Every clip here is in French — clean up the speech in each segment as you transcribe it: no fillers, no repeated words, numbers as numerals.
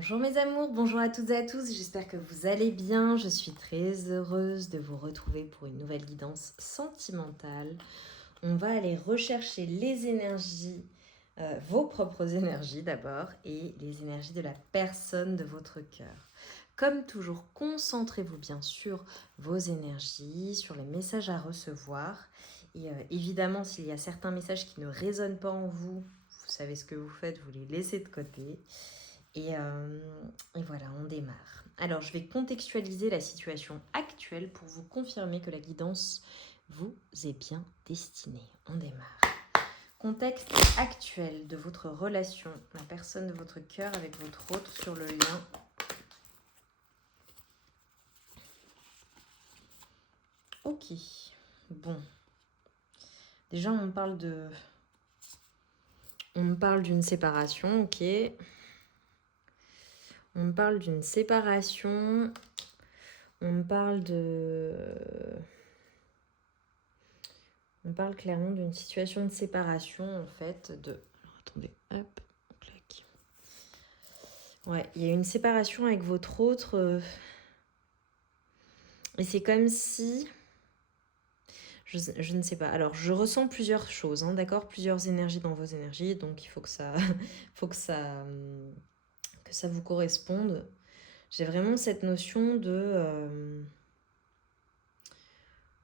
Bonjour mes amours, bonjour à toutes et à tous, j'espère que vous allez bien. Je suis très heureuse de vous retrouver pour une nouvelle guidance sentimentale. On va aller rechercher les énergies, vos propres énergies d'abord, et les énergies de la personne de votre cœur. Comme toujours, concentrez-vous bien sur vos énergies, sur les messages à recevoir. Et évidemment, s'il y a certains messages qui ne résonnent pas en vous, vous savez ce que vous faites, vous les laissez de côté. Et voilà, on démarre. Alors, je vais contextualiser la situation actuelle pour vous confirmer que la guidance vous est bien destinée. On démarre. Contexte actuel de votre relation, la personne de votre cœur avec votre autre sur le lien. Ok, bon. Déjà, on me parle d'une séparation, ok. On me parle d'une séparation. On me parle clairement d'une situation de séparation, en fait, Alors, attendez, hop, clac. Ouais, il y a une séparation avec votre autre. Et c'est comme si... Je ne sais pas. Alors, je ressens plusieurs choses, hein, d'accord? Plusieurs énergies dans vos énergies, donc il faut que ça... faut que ça vous corresponde. J'ai vraiment cette notion de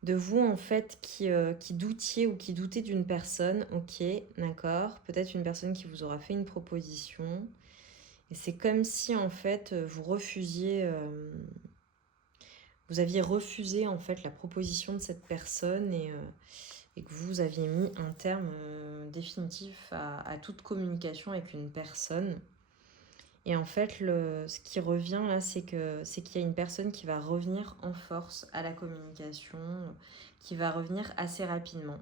vous en fait qui doutiez ou qui doutez d'une personne, ok, d'accord, peut-être une personne qui vous aura fait une proposition, et c'est comme si en fait vous aviez refusé en fait la proposition de cette personne et que vous aviez mis un terme définitif à toute communication avec une personne. Et en fait, ce qui revient là, c'est qu'il y a une personne qui va revenir en force à la communication, qui va revenir assez rapidement,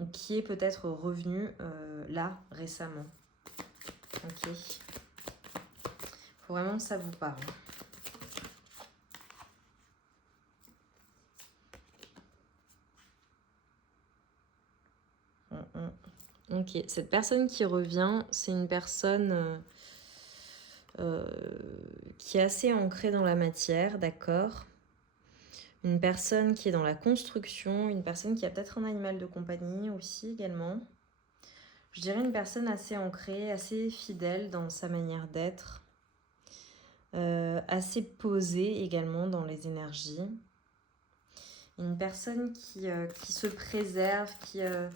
ou qui est peut-être revenu là, récemment. Ok. Faut vraiment que ça vous parle. Ok, cette personne qui revient, c'est une personne qui est assez ancrée dans la matière, d'accord ? Une personne qui est dans la construction, une personne qui a peut-être un animal de compagnie aussi également. Je dirais une personne assez ancrée, assez fidèle dans sa manière d'être, assez posée également dans les énergies. Une personne qui se préserve, qui a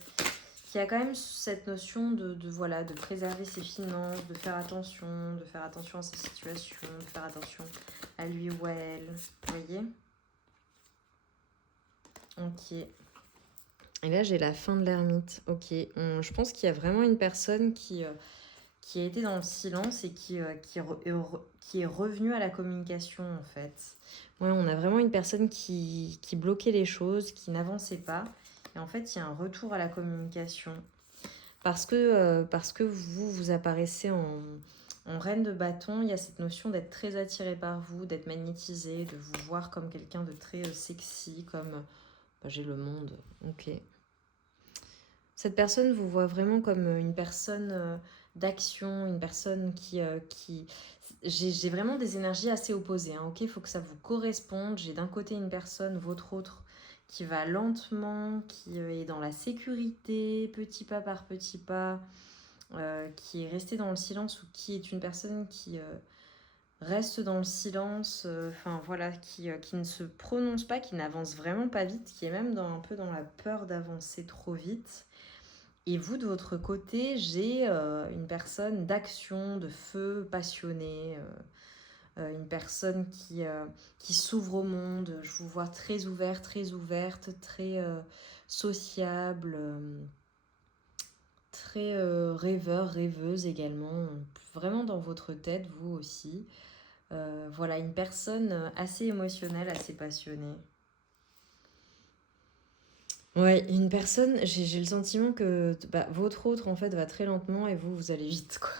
quand même cette notion de préserver ses finances, de faire attention à ses situations, de faire attention à lui ou à elle. Vous voyez ? Ok. Et là, j'ai la fin de l'ermite. Ok. Je pense qu'il y a vraiment une personne qui a été dans le silence et qui est revenue à la communication, en fait. Ouais, on a vraiment une personne qui bloquait les choses, qui n'avançait pas. Et en fait, il y a un retour à la communication. Parce que vous apparaissez en reine de bâton, il y a cette notion d'être très attiré par vous, d'être magnétisé, de vous voir comme quelqu'un de très sexy, comme... j'ai le monde, ok. Cette personne vous voit vraiment comme une personne d'action, une personne qui... J'ai vraiment des énergies assez opposées, hein, ok. Il faut que ça vous corresponde. J'ai d'un côté une personne, votre autre, qui va lentement, qui est dans la sécurité, petit pas par petit pas, qui est restée dans le silence ou qui est une personne qui reste dans le silence, qui ne se prononce pas, qui n'avance vraiment pas vite, qui est même un peu dans la peur d'avancer trop vite. Et vous, de votre côté, j'ai une personne d'action, de feu, passionnée, une personne qui s'ouvre au monde. Je vous vois très ouverte, très sociable, très rêveur, rêveuse également. Vraiment dans votre tête, vous aussi. Voilà, une personne assez émotionnelle, assez passionnée. Ouais, une personne, j'ai le sentiment que votre autre, en fait, va très lentement et vous allez vite, quoi.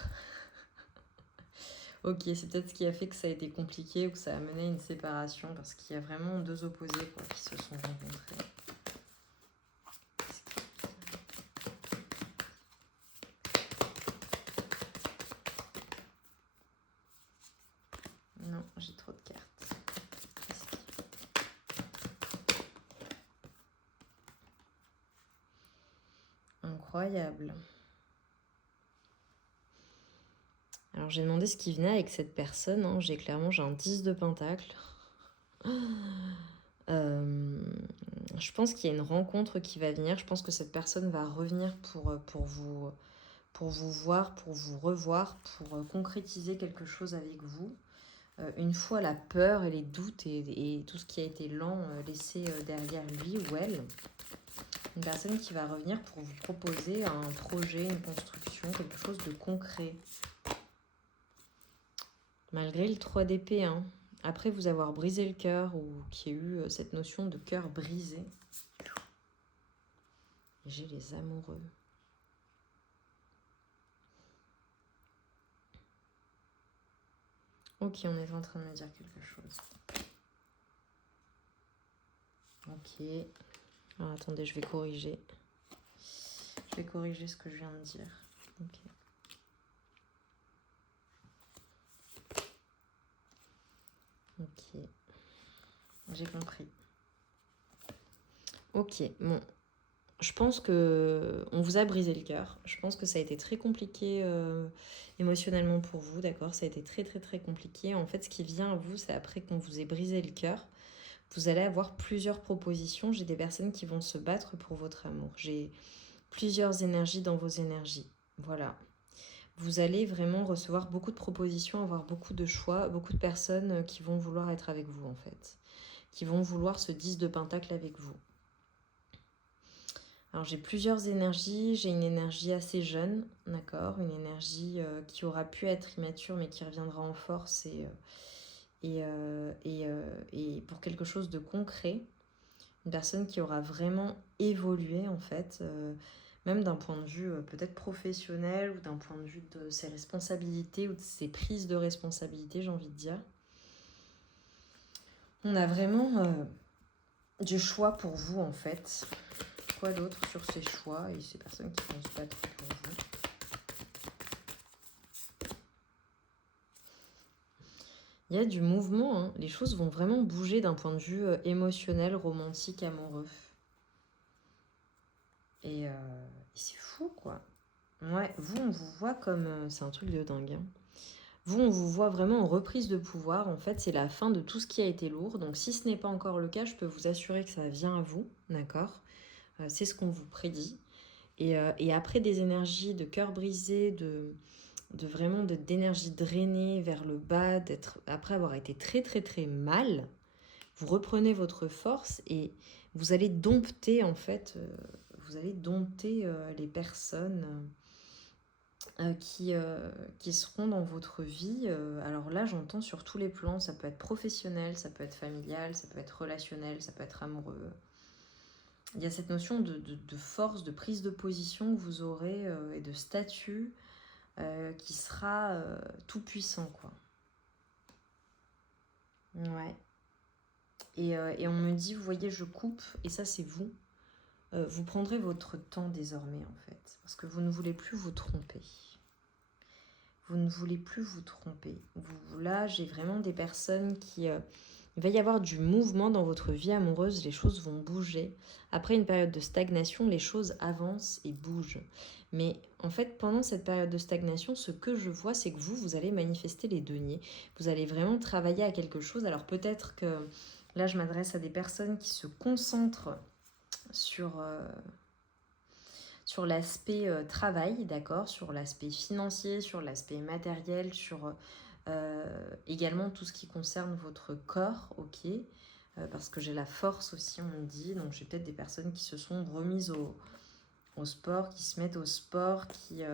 Ok, c'est peut-être ce qui a fait que ça a été compliqué ou que ça a mené à une séparation, parce qu'il y a vraiment deux opposés, quoi, qui se sont rencontrés. j'ai trop de cartes. Incroyable. Alors j'ai demandé ce qui venait avec cette personne. Hein. J'ai un 10 de pentacle. Je pense qu'il y a une rencontre qui va venir. Je pense que cette personne va revenir pour vous voir, pour vous revoir, pour concrétiser quelque chose avec vous. Une fois la peur et les doutes et tout ce qui a été lent laissé derrière lui ou elle, une personne qui va revenir pour vous proposer un projet, une construction, quelque chose de concret. Malgré le 3 d'épée, hein. Après vous avoir brisé le cœur ou qu'il y ait eu cette notion de cœur brisé, j'ai les amoureux. Ok, on est en train de me dire quelque chose. Ok. Alors attendez, je vais corriger. Je vais corriger ce que je viens de dire. Ok. Ok. J'ai compris. Ok, bon. Je pense que on vous a brisé le cœur. Je pense que ça a été très compliqué émotionnellement pour vous, d'accord? Ça a été très très très compliqué. En fait, ce qui vient à vous, c'est après qu'on vous ait brisé le cœur, vous allez avoir plusieurs propositions. J'ai des personnes qui vont se battre pour votre amour. J'ai plusieurs énergies dans vos énergies. Voilà. Vous allez vraiment recevoir beaucoup de propositions, avoir beaucoup de choix, beaucoup de personnes qui vont vouloir être avec vous en fait. Qui vont vouloir ce 10 de pentacle avec vous. Alors j'ai plusieurs énergies, j'ai une énergie assez jeune, d'accord, une énergie qui aura pu être immature mais qui reviendra en force et pour quelque chose de concret, une personne qui aura vraiment évolué en fait, même d'un point de vue peut-être professionnel ou d'un point de vue de ses responsabilités ou de ses prises de responsabilité, j'ai envie de dire. On a vraiment du choix pour vous en fait. Quoi d'autre sur ces choix et ces personnes qui vont se battre pour vous? Il y a du mouvement, hein. Les choses vont vraiment bouger d'un point de vue émotionnel, romantique, amoureux. Et c'est fou, quoi. Ouais, vous, on vous voit comme... c'est un truc de dingue, hein. Vous, on vous voit vraiment en reprise de pouvoir. En fait, c'est la fin de tout ce qui a été lourd. Donc, si ce n'est pas encore le cas, je peux vous assurer que ça vient à vous, d'accord? C'est ce qu'on vous prédit. Et après des énergies de cœur brisé, vraiment d'énergie drainée vers le bas, après avoir été très très très mal, vous reprenez votre force et vous allez dompter en fait, les personnes qui seront dans votre vie. Alors là, j'entends sur tous les plans, ça peut être professionnel, ça peut être familial, ça peut être relationnel, ça peut être amoureux. Il y a cette notion de force, de prise de position que vous aurez et de statut qui sera tout puissant, quoi. Ouais. Et on me dit, vous voyez, je coupe, et ça c'est vous. Vous prendrez votre temps désormais, en fait, parce que vous ne voulez plus vous tromper. Vous ne voulez plus vous tromper. Là, j'ai vraiment des personnes qui... il va y avoir du mouvement dans votre vie amoureuse, les choses vont bouger. Après une période de stagnation, les choses avancent et bougent. Mais en fait, pendant cette période de stagnation, ce que je vois, c'est que vous allez manifester les deniers. Vous allez vraiment travailler à quelque chose. Alors peut-être que là, je m'adresse à des personnes qui se concentrent sur l'aspect travail, d'accord, sur l'aspect financier, sur l'aspect matériel, sur également tout ce qui concerne votre corps, ok, parce que j'ai la force aussi, on me dit, donc j'ai peut-être des personnes qui se sont remises au sport, qui se mettent au sport, qui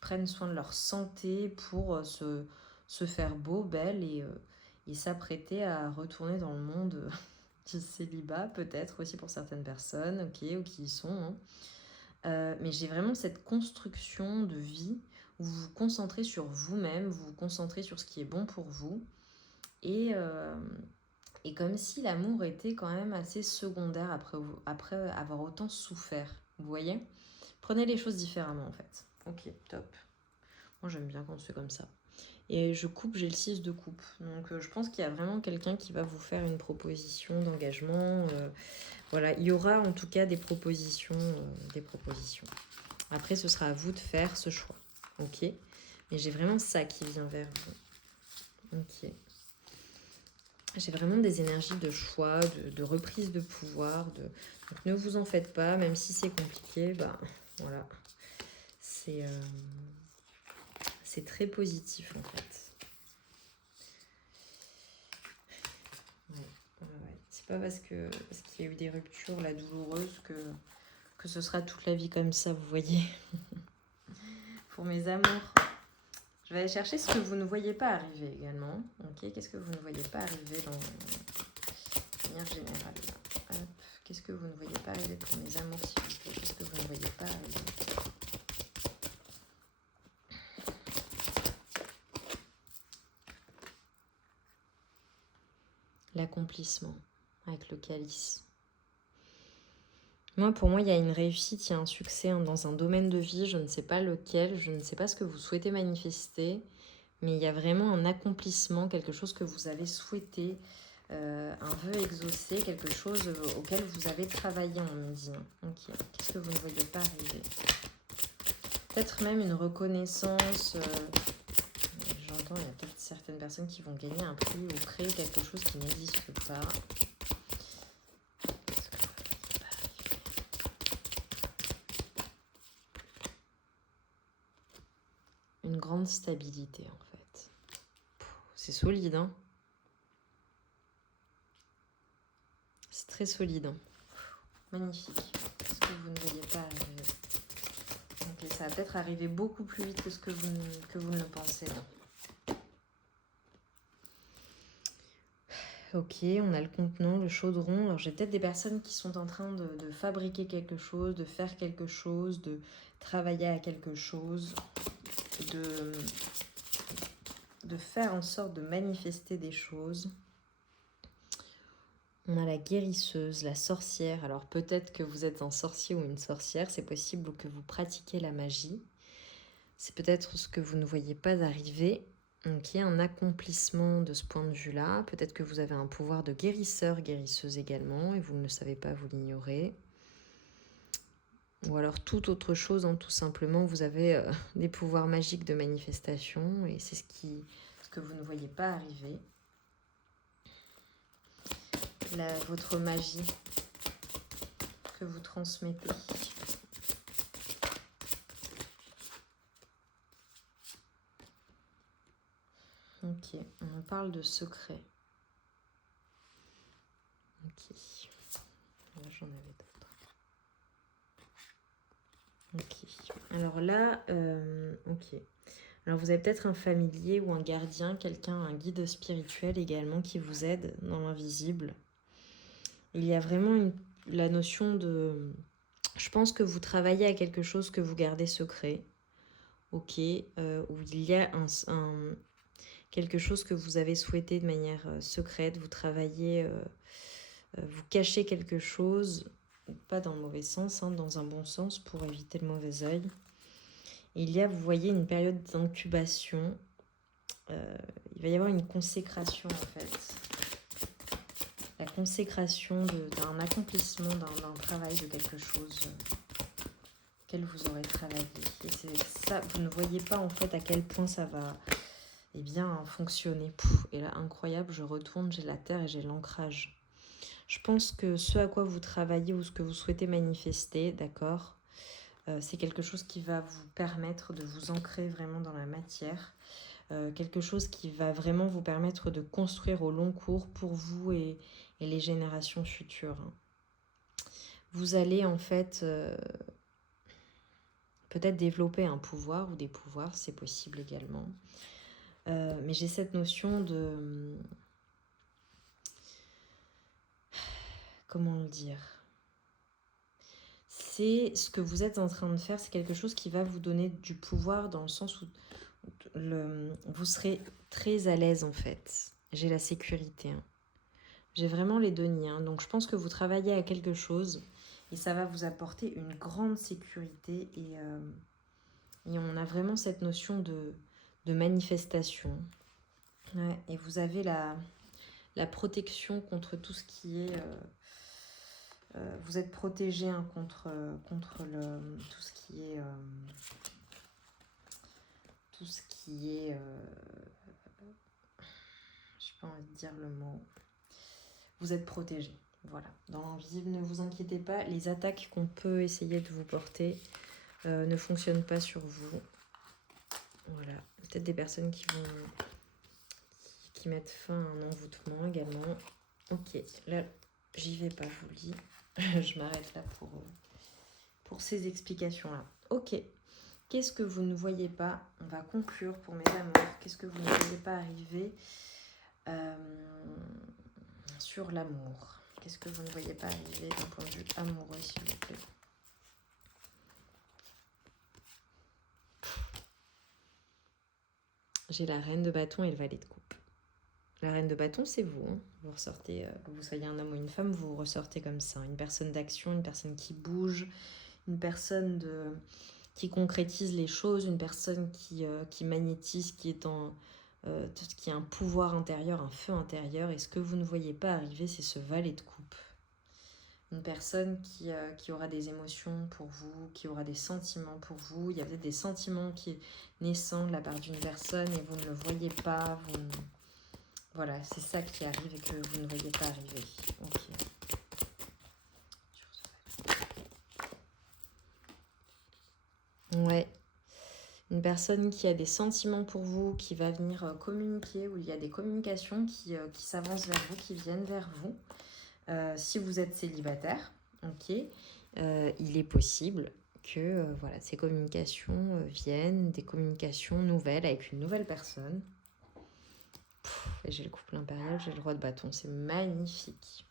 prennent soin de leur santé pour se faire beau, belle et s'apprêter à retourner dans le monde du célibat, peut-être aussi pour certaines personnes, ok, ou qui y sont, hein. Mais j'ai vraiment cette construction de vie où vous vous concentrez sur vous-même, vous vous concentrez sur ce qui est bon pour vous. Et comme si l'amour était quand même assez secondaire après avoir autant souffert. Vous voyez? Prenez les choses différemment en fait. Ok, top. Moi j'aime bien quand c'est comme ça. Et je coupe, j'ai le 6 de coupe. Donc je pense qu'il y a vraiment quelqu'un qui va vous faire une proposition d'engagement. Voilà, il y aura en tout cas des propositions, des propositions. Après, ce sera à vous de faire ce choix. Ok? Mais j'ai vraiment ça qui vient vers vous. Ok. J'ai vraiment des énergies de choix, de reprise de pouvoir. Donc ne vous en faites pas, même si c'est compliqué, bah voilà. C'est très positif en fait. Ouais. C'est pas parce qu'il y a eu des ruptures là douloureuses que ce sera toute la vie comme ça, vous voyez. Pour mes amours, je vais aller chercher ce que vous ne voyez pas arriver également. Ok, qu'est-ce que vous ne voyez pas arriver dans de manière générale là. Hop. Qu'est-ce que vous ne voyez pas arriver pour mes amours, s'il vous plaît? Qu'est-ce que vous ne voyez pas arriver? L'accomplissement avec le calice. Pour moi, il y a une réussite, il y a un succès dans un domaine de vie, je ne sais pas lequel, je ne sais pas ce que vous souhaitez manifester, mais il y a vraiment un accomplissement, quelque chose que vous avez souhaité, un vœu exaucé, quelque chose auquel vous avez travaillé, on me dit. Ok, qu'est-ce que vous ne voyez pas arriver? Peut-être même une reconnaissance. J'entends, il y a peut-être certaines personnes qui vont gagner un prix ou créer quelque chose qui n'existe pas. Une grande stabilité en fait. C'est solide, hein? C'est très solide. Hein. Magnifique. Qu'est-ce que vous ne voyez pas arriver? Ok, ça va peut-être arriver beaucoup plus vite que ce que vous ne le pensez là. Ok, on a le contenant, le chaudron. Alors j'ai peut-être des personnes qui sont en train de fabriquer quelque chose, de faire quelque chose, de travailler à quelque chose, de faire en sorte de manifester des choses. On a la guérisseuse, la sorcière. Alors peut-être que vous êtes un sorcier ou une sorcière, c'est possible que vous pratiquiez la magie. C'est peut-être ce que vous ne voyez pas arriver. Donc il y a un accomplissement de ce point de vue-là. Peut-être que vous avez un pouvoir de guérisseur, guérisseuse également, et vous ne le savez pas, vous l'ignorez. Ou alors toute autre chose, hein, tout simplement, vous avez des pouvoirs magiques de manifestation, et c'est ce que vous ne voyez pas arriver. Votre magie que vous transmettez. Ok, on parle de secret. Ok, là j'en avais d'autres. Ok, alors là, ok. Alors vous avez peut-être un familier ou un gardien, quelqu'un, un guide spirituel également qui vous aide dans l'invisible. Il y a vraiment la notion de... Je pense que vous travaillez à quelque chose que vous gardez secret. Ok, où il y a quelque chose que vous avez souhaité de manière secrète. Vous travaillez, vous cachez quelque chose, pas dans le mauvais sens, hein, dans un bon sens pour éviter le mauvais œil. Il y a, vous voyez, une période d'incubation. Il va y avoir une consécration en fait. La consécration d'un accomplissement, d'un travail, de quelque chose auquel vous aurez travaillé. Et c'est ça, vous ne voyez pas en fait à quel point ça va fonctionner. Et là, incroyable, je retourne, j'ai la terre et j'ai l'ancrage. Je pense que ce à quoi vous travaillez ou ce que vous souhaitez manifester, d'accord, c'est quelque chose qui va vous permettre de vous ancrer vraiment dans la matière. Quelque chose qui va vraiment vous permettre de construire au long cours pour vous et les générations futures. Vous allez en fait peut-être développer un pouvoir ou des pouvoirs, c'est possible également. Mais j'ai cette notion de... Comment le dire? C'est ce que vous êtes en train de faire, c'est quelque chose qui va vous donner du pouvoir dans le sens où vous serez très à l'aise en fait. J'ai la sécurité. Hein. J'ai vraiment les deux nids. Hein. Donc je pense que vous travaillez à quelque chose et ça va vous apporter une grande sécurité. Et on a vraiment cette notion de de manifestation. Ouais, et vous avez la protection contre tout ce qui est... vous êtes protégé hein, contre tout ce qui est... tout ce qui est... je n'ai pas envie de dire le mot. Vous êtes protégé. Voilà. Dans l'invisible, ne vous inquiétez pas. Les attaques qu'on peut essayer de vous porter ne fonctionnent pas sur vous. Voilà. Peut-être des personnes qui mettent fin à un envoûtement également. Ok. Là, j'y vais pas, je vous le dis. Je m'arrête là pour ces explications-là. Ok. Qu'est-ce que vous ne voyez pas? On va conclure pour mes amours. Qu'est-ce que vous ne voyez pas arriver sur l'amour? Qu'est-ce que vous ne voyez pas arriver d'un point de vue amoureux, s'il vous plaît? J'ai la reine de bâton et le valet de coupe. La reine de bâton, c'est vous. Hein. Vous ressortez, que vous soyez un homme ou une femme, vous ressortez comme ça. Une personne d'action, une personne qui bouge, une personne qui concrétise les choses, une personne qui magnétise, qui est qui a un pouvoir intérieur, un feu intérieur. Et ce que vous ne voyez pas arriver, c'est ce valet de coupe. Une personne qui aura des émotions pour vous, qui aura des sentiments pour vous. Il y a peut-être des sentiments qui naissent de la part d'une personne et vous ne le voyez pas. Voilà, c'est ça qui arrive et que vous ne voyez pas arriver. Ok. Ouais. Une personne qui a des sentiments pour vous, qui va venir communiquer, où il y a des communications qui s'avancent vers vous, qui viennent vers vous. Si vous êtes célibataire, ok, il est possible que voilà, ces communications viennent, des communications nouvelles avec une nouvelle personne. Et j'ai le couple impérial, j'ai le roi de bâton, c'est magnifique.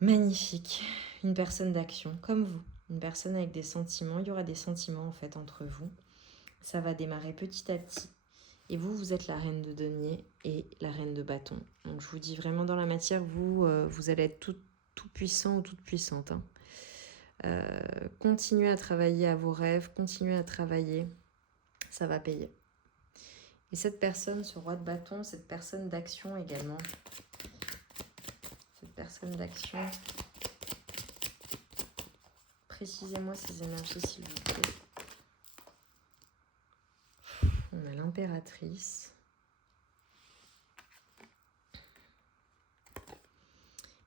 Magnifique. Une personne d'action, comme vous. Une personne avec des sentiments, il y aura des sentiments en fait entre vous. Ça va démarrer petit à petit. Et vous, vous êtes la reine de denier et la reine de bâton. Donc je vous dis vraiment dans la matière, vous allez être tout puissant ou toute puissante. Hein. Continuez à travailler à vos rêves, continuez à travailler, ça va payer. Et cette personne, ce roi de bâton, cette personne d'action également, cette personne d'action, précisez-moi ces énergies s'il vous plaît. On a l'impératrice.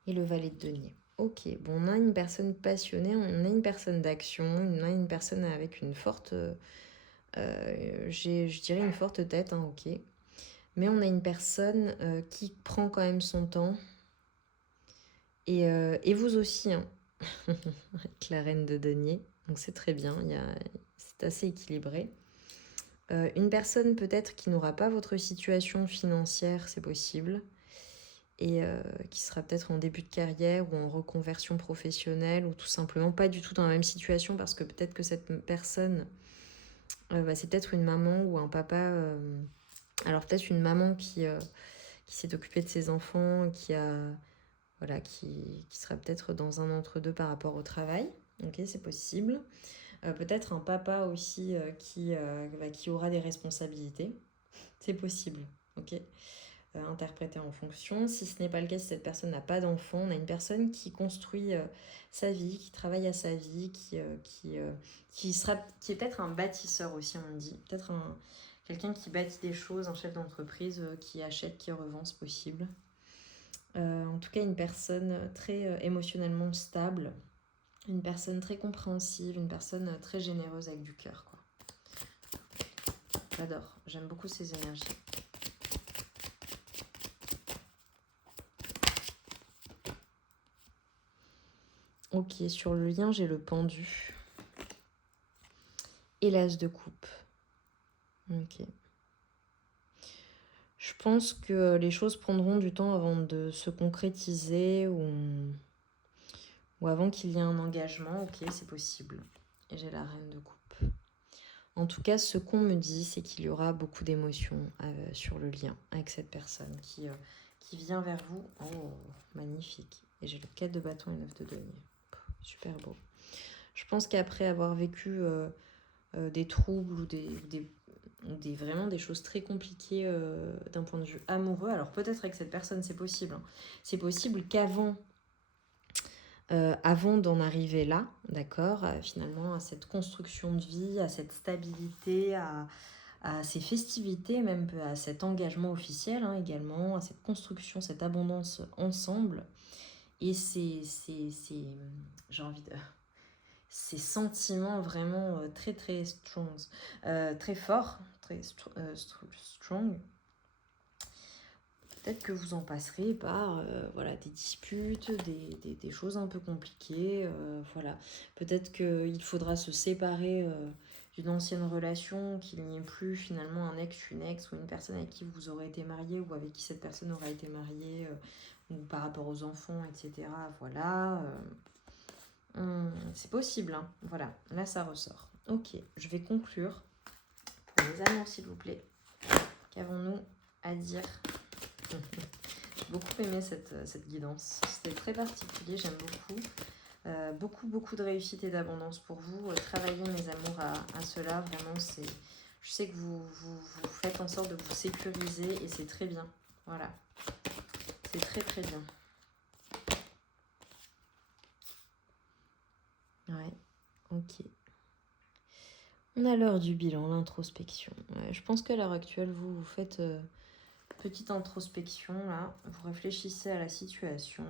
Et le valet de denier. Ok, bon, on a une personne passionnée, on a une personne d'action, on a une personne avec une forte, je dirais une forte tête, hein, ok. Mais on a une personne qui prend quand même son temps. Et vous aussi, hein, avec la reine de denier. Donc c'est très bien, c'est assez équilibré. Une personne peut-être qui n'aura pas votre situation financière, c'est possible. Et qui sera peut-être en début de carrière ou en reconversion professionnelle ou tout simplement pas du tout dans la même situation parce que peut-être que cette personne, c'est peut-être une maman ou un papa. Alors peut-être une maman qui s'est occupée de ses enfants, qui sera peut-être dans un entre-deux par rapport au travail. Ok, c'est possible. Peut-être un papa aussi qui aura des responsabilités. C'est possible. Ok. Interpréter en fonction. Si ce n'est pas le cas, si cette personne n'a pas d'enfant, on a une personne qui construit sa vie, qui travaille à sa vie, qui est peut-être un bâtisseur aussi, on dit. Peut-être quelqu'un qui bâtit des choses, un chef d'entreprise qui achète, qui revend, c'est possible. En tout cas, une personne très émotionnellement stable, une personne très compréhensive, une personne très généreuse avec du cœur, quoi. J'adore, j'aime beaucoup ces énergies. Ok, sur le lien, j'ai le pendu. Et l'as de coupe. Ok. Je pense que les choses prendront du temps avant de se concrétiser ou avant qu'il y ait un engagement. Ok, c'est possible. Et j'ai la reine de coupe. En tout cas, ce qu'on me dit, c'est qu'il y aura beaucoup d'émotions sur le lien avec cette personne qui vient vers vous. Oh, magnifique. Et j'ai le 4 de bâton et 9 de denier. Super beau. Je pense qu'après avoir vécu des troubles ou vraiment des choses très compliquées d'un point de vue amoureux. Alors peut-être avec cette personne, c'est possible, hein. C'est possible qu'avant avant d'en arriver là, d'accord, finalement à cette construction de vie, à cette stabilité, à ces festivités, même à cet engagement officiel hein, également, à cette construction, cette abondance ensemble, et j'ai envie de, ces sentiments vraiment très très très forts, très strong. Peut-être que vous en passerez par voilà, des disputes, des choses un peu compliquées. Voilà. Peut-être qu'il faudra se séparer d'une ancienne relation, qu'il n'y ait plus finalement un ex, une ex ou une personne avec qui vous aurez été marié ou avec qui cette personne aura été mariée ou par rapport aux enfants, etc. Voilà. C'est possible. Hein. Voilà. Là, ça ressort. Ok. Je vais conclure. Pour les amours, s'il vous plaît. Qu'avons-nous à dire? J'ai beaucoup aimé cette guidance. C'était très particulier, j'aime beaucoup. Beaucoup de réussite et d'abondance pour vous. Travaillez mes amours à cela. Vraiment, je sais que vous faites en sorte de vous sécuriser et c'est très bien. Voilà. C'est très très bien. Ouais, ok. On a l'heure du bilan, l'introspection. Ouais, je pense qu'à l'heure actuelle, vous faites petite introspection là. Vous réfléchissez à la situation.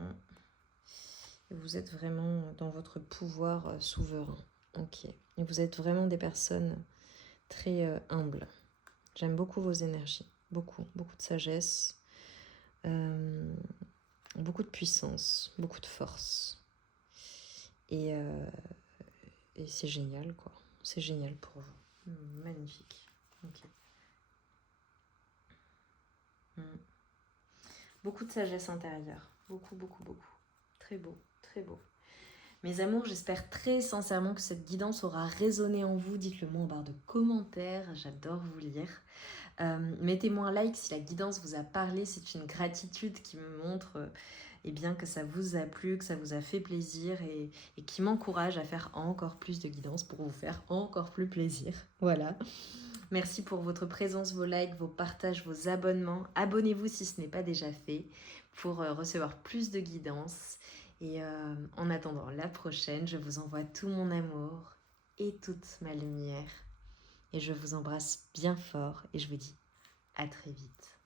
Vous êtes vraiment dans votre pouvoir souverain. Ok. Et vous êtes vraiment des personnes très humbles. J'aime beaucoup vos énergies. Beaucoup de sagesse. Beaucoup de puissance. Beaucoup de force. Et c'est génial, quoi. C'est génial pour vous. Magnifique. Ok. Beaucoup de sagesse intérieure. Beaucoup. Très beau, très beau. Mes amours, j'espère très sincèrement que cette guidance aura résonné en vous. Dites-le moi en barre de commentaires, j'adore vous lire. Mettez-moi un like si la guidance vous a parlé, c'est une gratitude qui me montre eh bien, que ça vous a plu, que ça vous a fait plaisir et qui m'encourage à faire encore plus de guidance pour vous faire encore plus plaisir. Voilà. Merci pour votre présence, vos likes, vos partages, vos abonnements. Abonnez-vous si ce n'est pas déjà fait pour recevoir plus de guidance. Et en attendant la prochaine, je vous envoie tout mon amour et toute ma lumière. Et je vous embrasse bien fort et je vous dis à très vite.